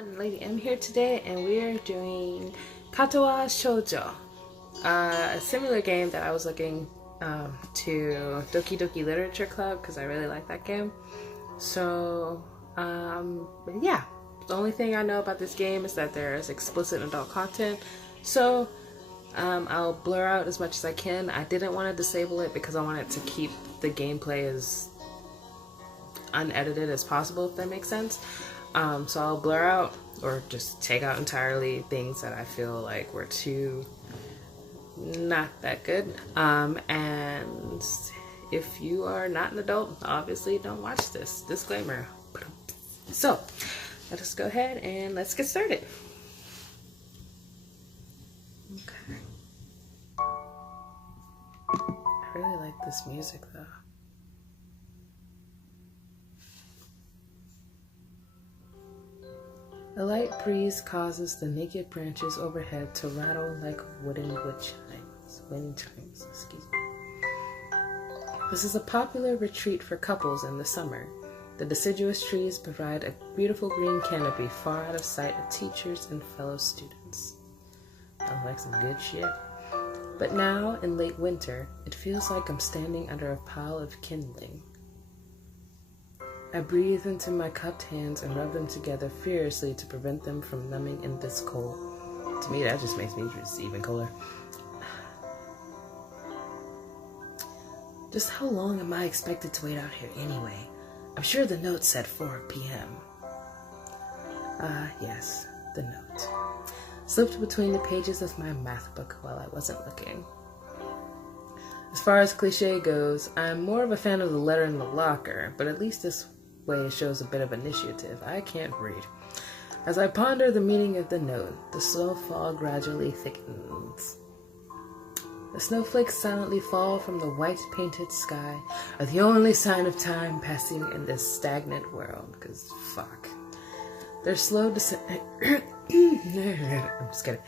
everyone, Lady M here today, and we are doing Katawa Shoujo, a similar game that I was looking to Doki Doki Literature Club because I really like that game. So, yeah, the only thing I know about this game is that there is explicit adult content. So, I'll blur out as much as I can. I didn't want to disable it because I wanted to keep the gameplay as unedited as possible, if that makes sense. So I'll blur out or just take out entirely things that I feel like were too not that good. And if you are not an adult, obviously don't watch this. Disclaimer. So let us go ahead and let's get started. Okay. I really like this music though. A light breeze causes the naked branches overhead to rattle like wooden wind chimes. Excuse me. This is a popular retreat for couples in the summer. The deciduous trees provide a beautiful green canopy far out of sight of teachers and fellow students. Sounds like some good shit. But now, in late winter, it feels like I'm standing under a pile of kindling. I breathe into my cupped hands and rub them together furiously to prevent them from numbing in this cold. To me, that just makes me just even colder. Just how long am I expected to wait out here anyway? I'm sure the note said 4 p.m. Yes, the note. Slipped between the pages of my math book while I wasn't looking. As far as cliche goes, I'm more of a fan of the letter in the locker, but at least this way it shows a bit of initiative. I can't read. As I ponder the meaning of the note, the snowfall gradually thickens. The snowflakes silently fall from the white painted sky are the only sign of time passing in this stagnant world, because fuck. Their slow descent I'm just kidding.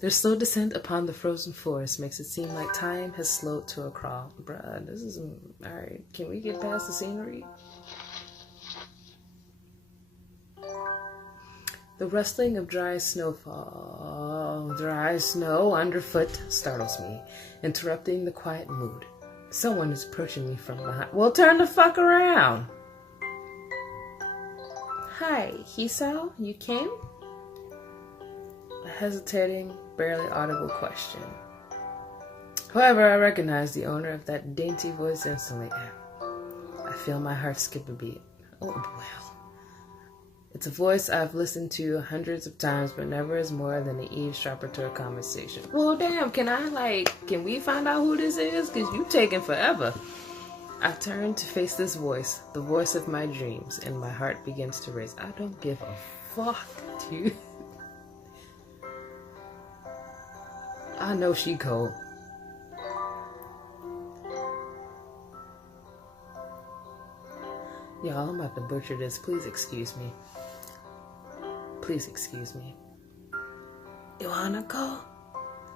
Their slow descent upon the frozen forest makes it seem like time has slowed to a crawl. Bruh, this is alright. Can we get past the scenery? The rustling of dry snow underfoot startles me, interrupting the quiet mood. Someone is approaching me from behind. Well, turn the fuck around! Hi, Hisao, you came? A hesitating, barely audible question. However, I recognize the owner of that dainty voice instantly. I feel my heart skip a beat. Oh, well. It's a voice I've listened to hundreds of times, but never as more than an eavesdropper to a conversation. Well, damn, can we find out who this is? Because you taking forever. I turn to face this voice, the voice of my dreams, and my heart begins to race. I don't give a fuck, dude. I know she cold. Y'all, I'm about to butcher this. Please excuse me. Please excuse me. Iwanako,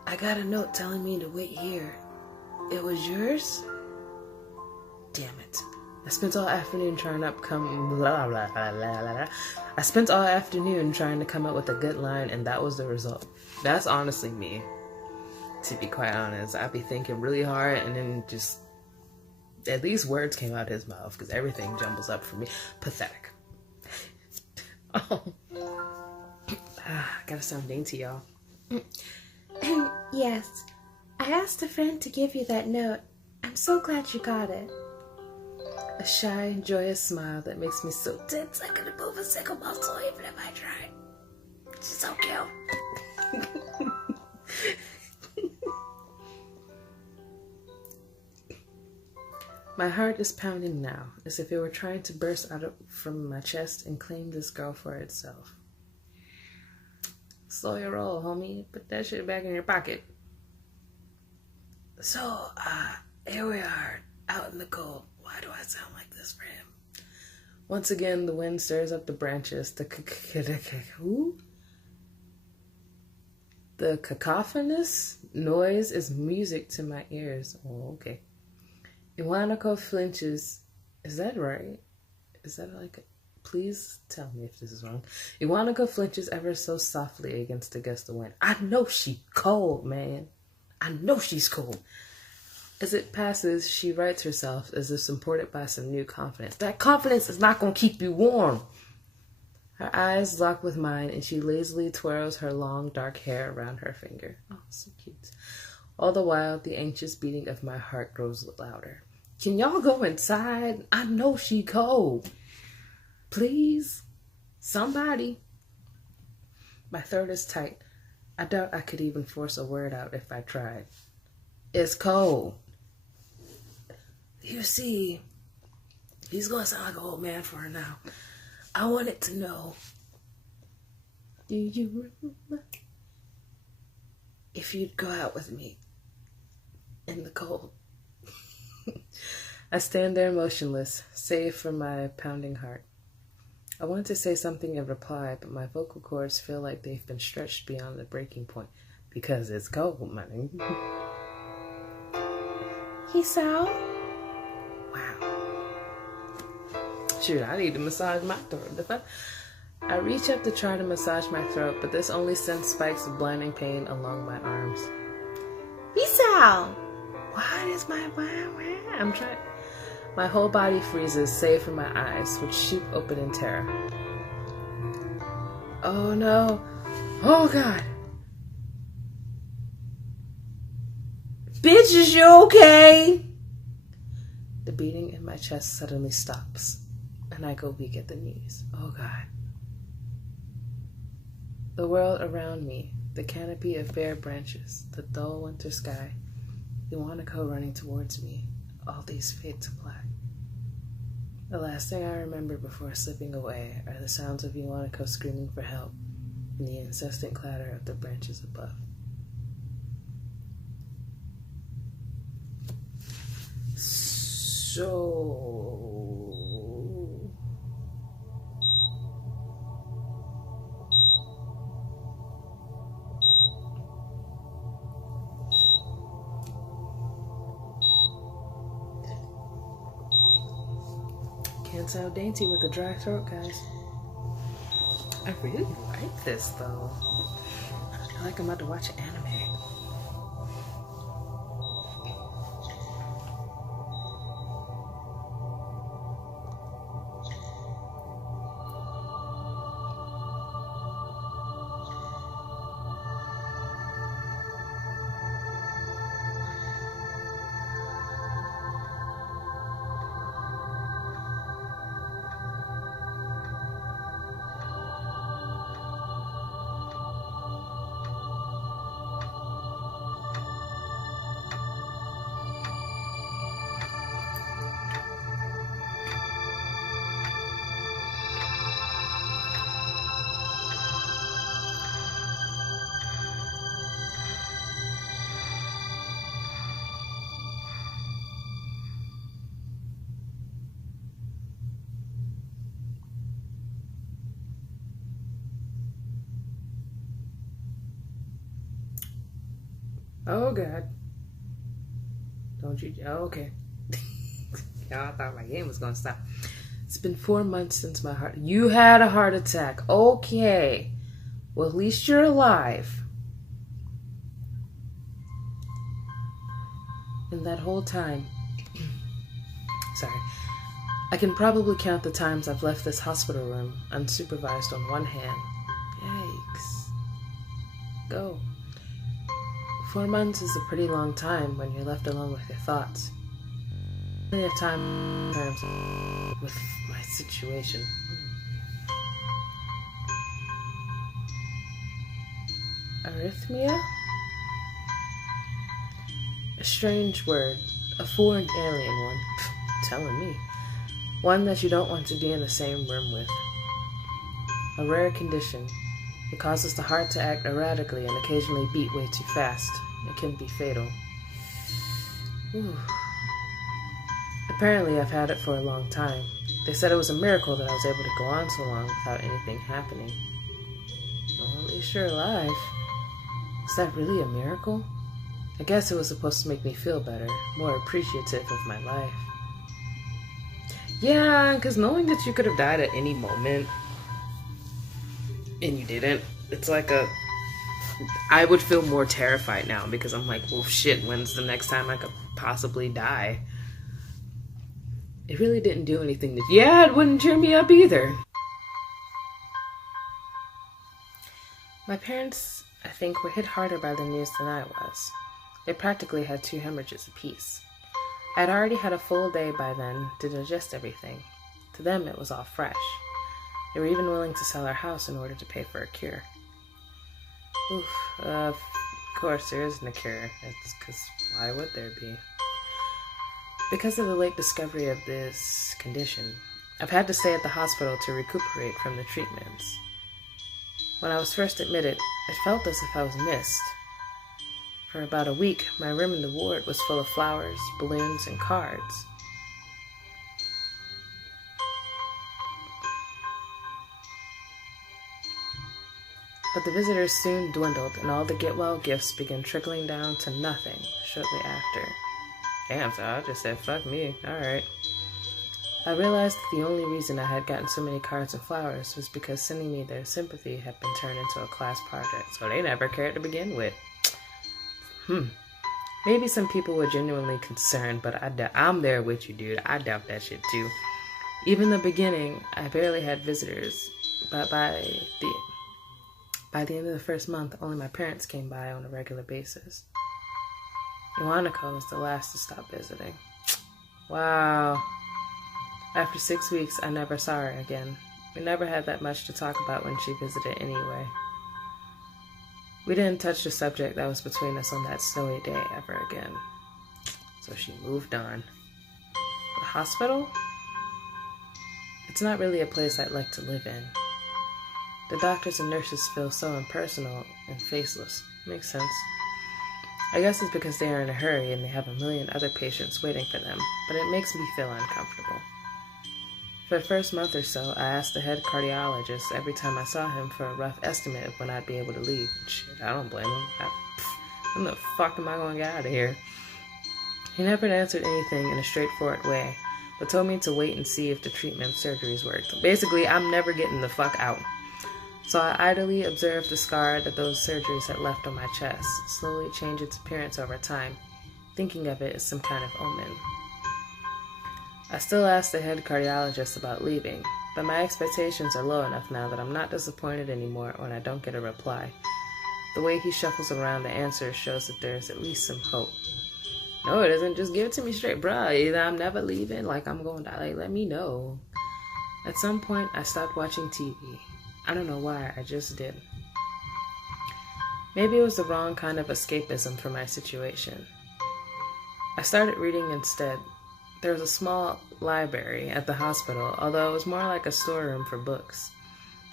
I got a note telling me to wait here. It was yours? Damn it. I spent all afternoon trying to come up with a good line, and that was the result. That's honestly me. To be quite honest, I'd be thinking really hard, and then just at least words came out his mouth, because everything jumbles up for me. Pathetic. Oh. Gotta sound dainty, y'all. Yes, I asked a friend to give you that note. I'm so glad you got it. A shy, joyous smile that makes me so tense I couldn't move a single muscle even if I tried. She's so cute. My heart is pounding now, as if it were trying to burst from my chest and claim this girl for itself. Slow your roll, homie. Put that shit back in your pocket. So, here we are, out in the cold. Why do I sound like this for him? Once again, the wind stirs up the branches. The cacophonous noise is music to my ears. Oh, okay. Iwanako flinches. Is that right? Is that like a please tell me if this is wrong. Iwanako flinches ever so softly against a gust of wind. I know she cold, man. I know she's cold. As it passes, she rights herself as if supported by some new confidence. That confidence is not going to keep you warm. Her eyes lock with mine, and she lazily twirls her long, dark hair around her finger. Oh, so cute. All the while, the anxious beating of my heart grows louder. Can y'all go inside? I know she cold. Please? Somebody. My throat is tight. I doubt I could even force a word out if I tried. It's cold. You see, he's going to sound like an old man for her now. I wanted to know, do you remember if you'd go out with me in the cold? I stand there motionless, save for my pounding heart. I want to say something in reply, but my vocal cords feel like they've been stretched beyond the breaking point because it's cold, money. Hisao? Wow. Shoot, I need to massage my throat. I reach up to try to massage my throat, but this only sends spikes of blinding pain along my arms. Hisao! What is my... I'm trying... My whole body freezes, save for my eyes, which shoot open in terror. Oh no. Oh God. Bitch, is you okay? The beating in my chest suddenly stops, and I go weak at the knees. Oh God. The world around me, the canopy of bare branches, the dull winter sky, Iwanako running towards me, all these fade to black. The last thing I remember before slipping away are the sounds of Iwanako screaming for help and the incessant clatter of the branches above. Can't sound dainty with a dry throat, guys. I really like this, though. I feel like I'm about to watch an anime. Oh God. Don't you? Oh, okay. Y'all, I thought my game was gonna stop. It's been 4 months since my heart. You had a heart attack. Okay. Well, at least you're alive. And that whole time. Sorry. I can probably count the times I've left this hospital room unsupervised on one hand. Yikes. Go. 4 months is a pretty long time when you're left alone with your thoughts. Plenty of time in terms with my situation. Arrhythmia? A strange word. A foreign alien one. Telling me. One that you don't want to be in the same room with. A rare condition. It causes the heart to act erratically and occasionally beat way too fast. It can be fatal. Ooh. Apparently, I've had it for a long time. They said it was a miracle that I was able to go on so long without anything happening. Well, at least you're alive. Is that really a miracle? I guess it was supposed to make me feel better, more appreciative of my life. Yeah, because knowing that you could have died at any moment and you didn't, it's like I would feel more terrified now because I'm like, well, shit, when's the next time I could possibly die? It really didn't do anything yeah, it wouldn't cheer me up either. My parents, I think, were hit harder by the news than I was. They practically had 2 hemorrhages apiece. I'd already had a full day by then to digest everything. To them, it was all fresh. They were even willing to sell our house in order to pay for a cure. Oof, of course there isn't a cure. It's because why would there be? Because of the late discovery of this condition, I've had to stay at the hospital to recuperate from the treatments. When I was first admitted, it felt as if I was missed. For about a week, my room in the ward was full of flowers, balloons, and cards. But the visitors soon dwindled, and all the get-well gifts began trickling down to nothing shortly after. Damn, so I just said, fuck me, alright. I realized that the only reason I had gotten so many cards and flowers was because sending me their sympathy had been turned into a class project, so they never cared to begin with. Maybe some people were genuinely concerned, but I'm there with you, dude. I doubt that shit, too. Even in the beginning, I barely had visitors, but by the end of the first month, only my parents came by on a regular basis. Iwanako was the last to stop visiting. Wow. After 6 weeks, I never saw her again. We never had that much to talk about when she visited anyway. We didn't touch the subject that was between us on that snowy day ever again. So she moved on. The hospital? It's not really a place I'd like to live in. The doctors and nurses feel so impersonal and faceless. Makes sense. I guess it's because they are in a hurry and they have a million other patients waiting for them, but it makes me feel uncomfortable. For the first month or so, I asked the head cardiologist every time I saw him for a rough estimate of when I'd be able to leave. Shit, I don't blame him. When the fuck am I going to get out of here? He never answered anything in a straightforward way, but told me to wait and see if the treatment surgeries worked. Basically, I'm never getting the fuck out. So I idly observed the scar that those surgeries had left on my chest slowly change its appearance over time, thinking of it as some kind of omen. I still ask the head cardiologist about leaving, but my expectations are low enough now that I'm not disappointed anymore when I don't get a reply. The way he shuffles around the answers shows that there's at least some hope. No, it isn't. Just give it to me straight, bruh. Either I'm never leaving, like I'm going to die. Like, let me know. At some point, I stopped watching TV. I don't know why, I just did. Maybe it was the wrong kind of escapism for my situation. I started reading instead. There was a small library at the hospital, although it was more like a storeroom for books.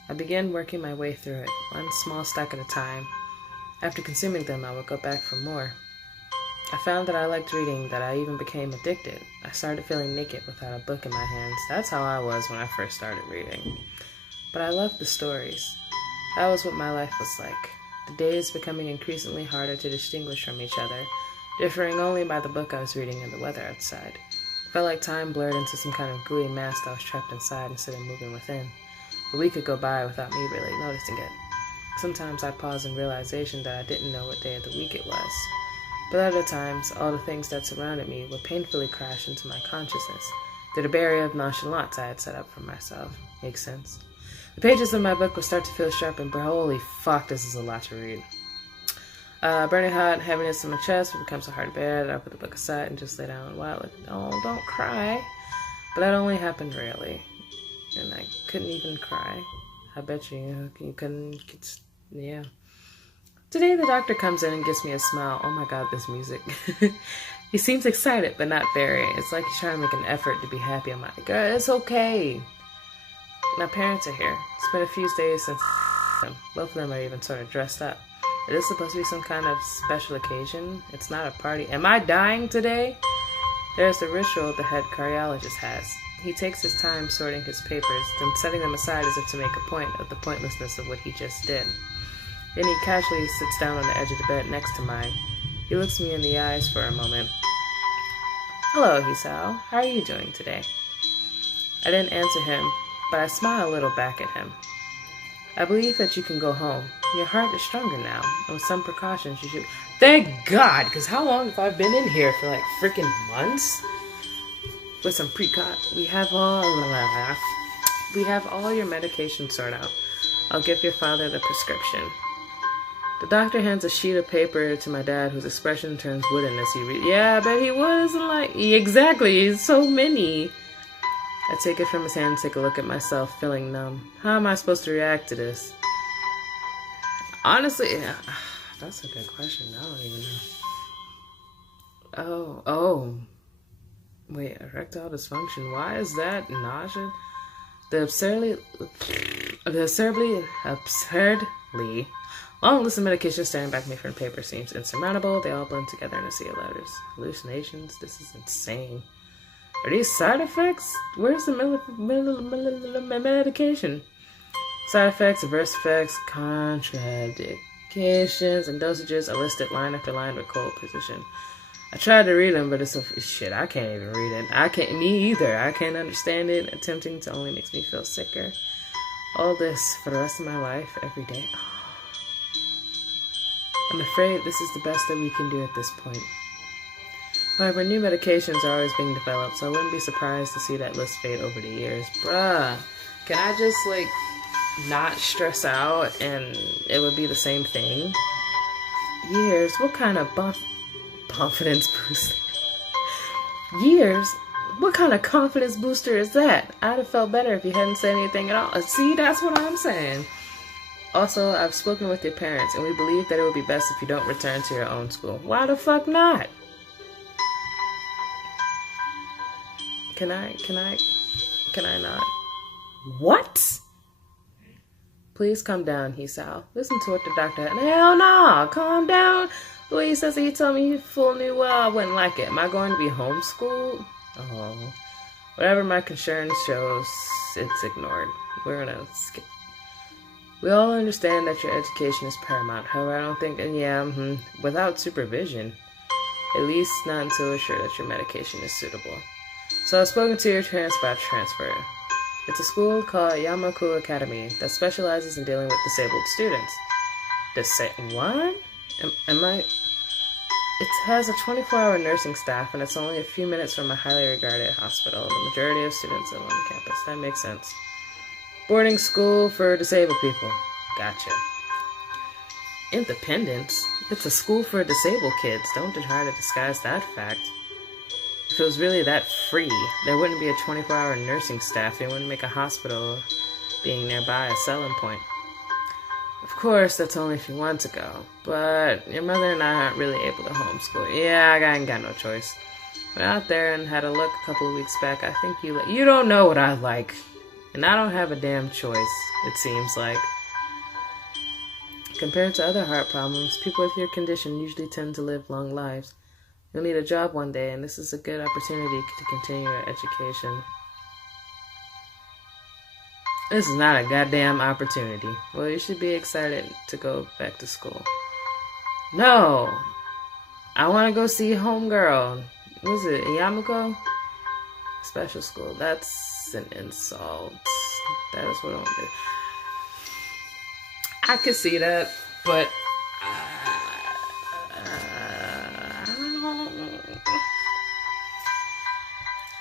I began working my way through it, one small stack at a time. After consuming them, I would go back for more. I found that I liked reading, that I even became addicted. I started feeling naked without a book in my hands. That's how I was when I first started reading. But I loved the stories. That was what my life was like. The days becoming increasingly harder to distinguish from each other, differing only by the book I was reading and the weather outside. It felt like time blurred into some kind of gooey mask that was trapped inside instead of moving within. A week could go by without me really noticing it. Sometimes I'd pause in realization that I didn't know what day of the week it was. But other times, all the things that surrounded me would painfully crash into my consciousness through the barrier of nonchalance I had set up for myself. Makes sense. The pages of my book would start to feel sharp and holy fuck, this is a lot to read. Burning hot, heaviness in my chest would become so hard to bear. I put the book aside and just lay down. Wow, don't cry. But that only happened rarely. And I couldn't even cry. I bet you couldn't. Yeah. Today the doctor comes in and gives me a smile. Oh my god, this music. He seems excited, but not very. It's like he's trying to make an effort to be happy. I'm like, girl, it's okay. My parents are here. It's been a few days since both of them are even sort of dressed up. Is this supposed to be some kind of special occasion? It's not a party. Am I dying today? There's the ritual the head cardiologist has. He takes his time sorting his papers, then setting them aside as if to make a point of the pointlessness of what he just did. Then he casually sits down on the edge of the bed next to mine. He looks me in the eyes for a moment. Hello, Hisao. How are you doing today? I didn't answer him, but I smiled a little back at him. I believe that you can go home. Your heart is stronger now, and with some precautions you should... Thank God, because how long have I been in here? For like freaking months? With some we have all your medication sorted out. I'll give your father the prescription. The doctor hands a sheet of paper to my dad, whose expression turns wooden as he reads. Yeah, I bet he was like... Exactly, so many. I take it from his hand and take a look at myself, feeling numb. How am I supposed to react to this? Honestly, yeah, that's a good question. I don't even know. Oh. Wait, erectile dysfunction. Why is that nausea? The absurdly long list of medications staring back at me from paper seems insurmountable. They all blend together in a sea of letters. Hallucinations? This is insane. Are these side effects? Where's the medication? Side effects, adverse effects, contraindications, and dosages are listed line after line with cold precision. I tried to read them, but it's shit. I can't even read it. Me either. I can't understand it. Attempting to only makes me feel sicker. All this for the rest of my life, every day. I'm afraid this is the best that we can do at this point. However, new medications are always being developed, so I wouldn't be surprised to see that list fade over the years. Bruh, can I just, like, not stress out and it would be the same thing? Years? What kind of confidence booster? Years? What kind of confidence booster is that? I'd have felt better if you hadn't said anything at all. See, that's what I'm saying. Also, I've spoken with your parents, and we believe that it would be best if you don't return to your own school. Why the fuck not? Can I not? What? Please calm down, he soughed. Listen to what the doctor had. Hell no, calm down. The way he says it, he told me he full knew well I wouldn't like it. Am I going to be homeschooled? Oh. Whatever my concern shows, it's ignored. We're gonna skip. We all understand that your education is paramount. However, I don't think, without supervision. At least not until we're sure that your medication is suitable. So I've spoken to your parents about transfer. It's a school called Yamaku Academy that specializes in dealing with disabled students. What? It has a 24-hour nursing staff, and it's only a few minutes from a highly regarded hospital. The majority of students live on campus. That makes sense. Boarding school for disabled people. Gotcha. Independence? It's a school for disabled kids. Don't try to disguise that fact. If it was really that free, there wouldn't be a 24-hour nursing staff. They wouldn't make a hospital being nearby a selling point. Of course, that's only if you want to go. But your mother and I aren't really able to homeschool. Yeah, I ain't got no choice. Went out there and had a look a couple of weeks back. I think you don't know what I like. And I don't have a damn choice, it seems like. Compared to other heart problems, people with your condition usually tend to live long lives. You'll need a job one day, and this is a good opportunity to continue your education. This is not a goddamn opportunity. Well, you should be excited to go back to school. No! I want to go see Homegirl. Was it Yamaku? Special school. That's an insult. That is what I want to do. I could see that, but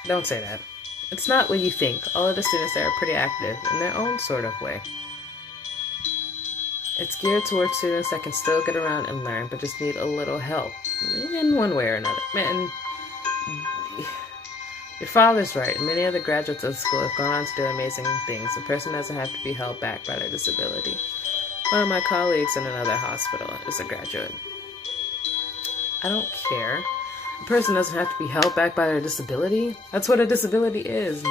don't say that. It's not what you think. All of the students there are pretty active in their own sort of way. It's geared towards students that can still get around and learn, but just need a little help in one way or another. Man, your father's right. Many other graduates of the school have gone on to do amazing things. A person doesn't have to be held back by their disability. One of my colleagues in another hospital is a graduate. I don't care. A person doesn't have to be held back by their disability. That's what a disability is.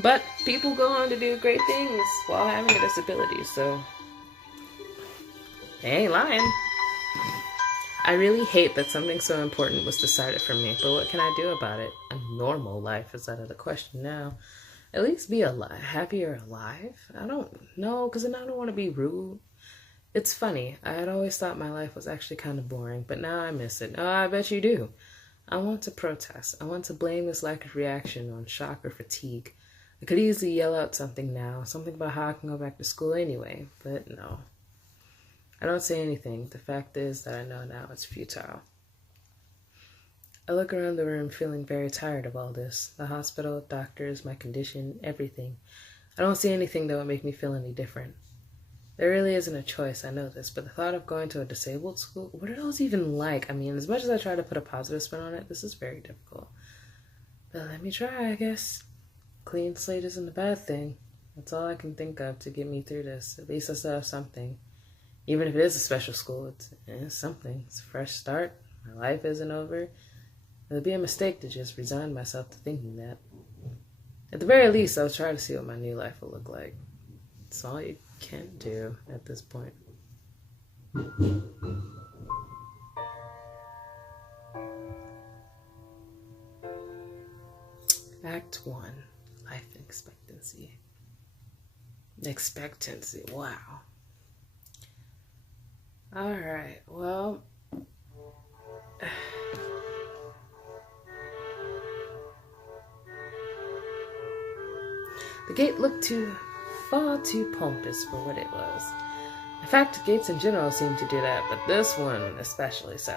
But people go on to do great things while having a disability, so they ain't lying. I really hate that something so important was decided for me, but what can I do about it? A normal life is out of the question now. At least be alive, happier alive. I don't know, because then I don't want to be rude. It's funny. I had always thought my life was actually kind of boring, but now I miss it. Oh, I bet you do. I want to protest. I want to blame this lack of reaction on shock or fatigue. I could easily yell out something now, something about how I can go back to school anyway, but no. I don't say anything. The fact is that I know now it's futile. I look around the room feeling very tired of all this. The hospital, doctors, my condition, everything. I don't see anything that would make me feel any different. There really isn't a choice, I know this, but the thought of going to a disabled school, what are those even like? I mean, as much as I try to put a positive spin on it, this is very difficult. But let me try, I guess. Clean slate isn't a bad thing. That's all I can think of to get me through this. At least I still have something. Even if it is a special school, it's something. It's a fresh start. My life isn't over. It would be a mistake to just resign myself to thinking that. At the very least, I'll try to see what my new life will look like. It's all you can do at this point. Act 1. Life expectancy. Expectancy, wow. Alright, well... The gate looked far too pompous for what it was. In fact, gates in general seem to do that, but this one especially so.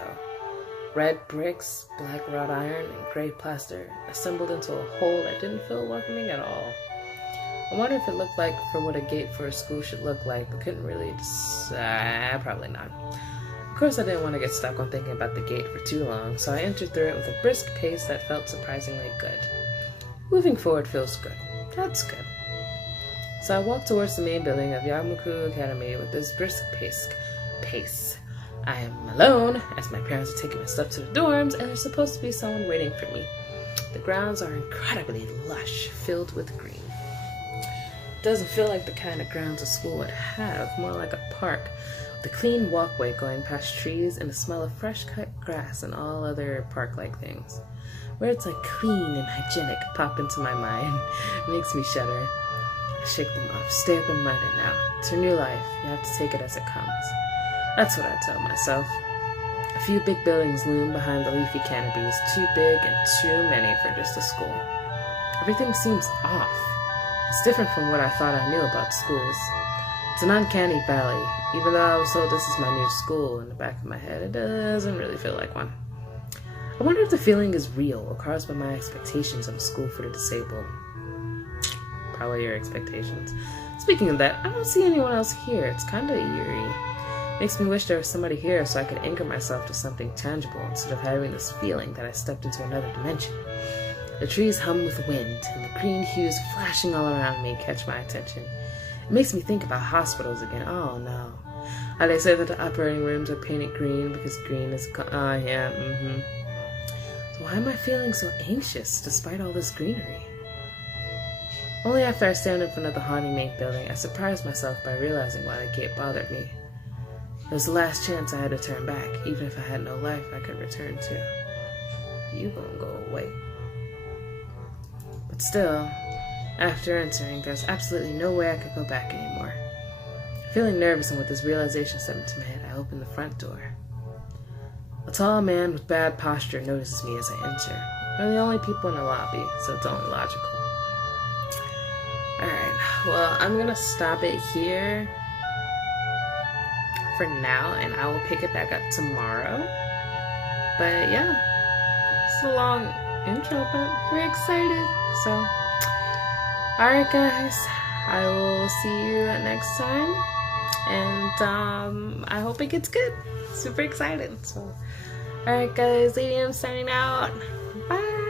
Red bricks, black wrought iron, and gray plaster assembled into a whole that didn't feel welcoming at all. I wonder if it looked like for what a gate for a school should look like, but couldn't really decide. Probably not. Of course, I didn't want to get stuck on thinking about the gate for too long, so I entered through it with a brisk pace that felt surprisingly good. Moving forward feels good. That's good. So I walked towards the main building of Yamaku Academy with this brisk pace. I am alone, as my parents are taking my stuff to the dorms, and there's supposed to be someone waiting for me. The grounds are incredibly lush, filled with green. It doesn't feel like the kind of grounds a school would have, more like a park, with a clean walkway going past trees and the smell of fresh-cut grass and all other park-like things. Words like clean and hygienic pop into my mind. It makes me shudder. I shake them off, stay open-minded now. It's your new life. You have to take it as it comes. That's what I tell myself. A few big buildings loom behind the leafy canopies, too big and too many for just a school. Everything seems off. It's different from what I thought I knew about schools. It's an uncanny valley. Even though I was told this is my new school in the back of my head, it doesn't really feel like one. I wonder if the feeling is real or caused by my expectations of a school for the disabled. Probably your expectations. Speaking of that, I don't see anyone else here. It's kind of eerie. Makes me wish there was somebody here so I could anchor myself to something tangible instead of having this feeling that I stepped into another dimension. The trees hum with wind, and the green hues flashing all around me catch my attention. It makes me think about hospitals again. Oh no. How they say that the operating rooms are painted green because green is... Why am I feeling so anxious despite all this greenery? Only after I stand in front of the haunting main building, I surprise myself by realizing why the gate bothered me. It was the last chance I had to turn back, even if I had no life I could return to. You gonna go away. But still, after entering, there's absolutely no way I could go back anymore. Feeling nervous and with this realization set into my head, I open the front door. A tall man with bad posture notices me as I enter. We're the only people in the lobby, so it's only logical. Alright, well, I'm gonna stop it here for now, and I will pick it back up tomorrow. But yeah, it's a long intro, but we're excited. So, alright guys, I will see you next time, and I hope it gets good. Super excited. So, alright guys, Lady M signing out. Bye!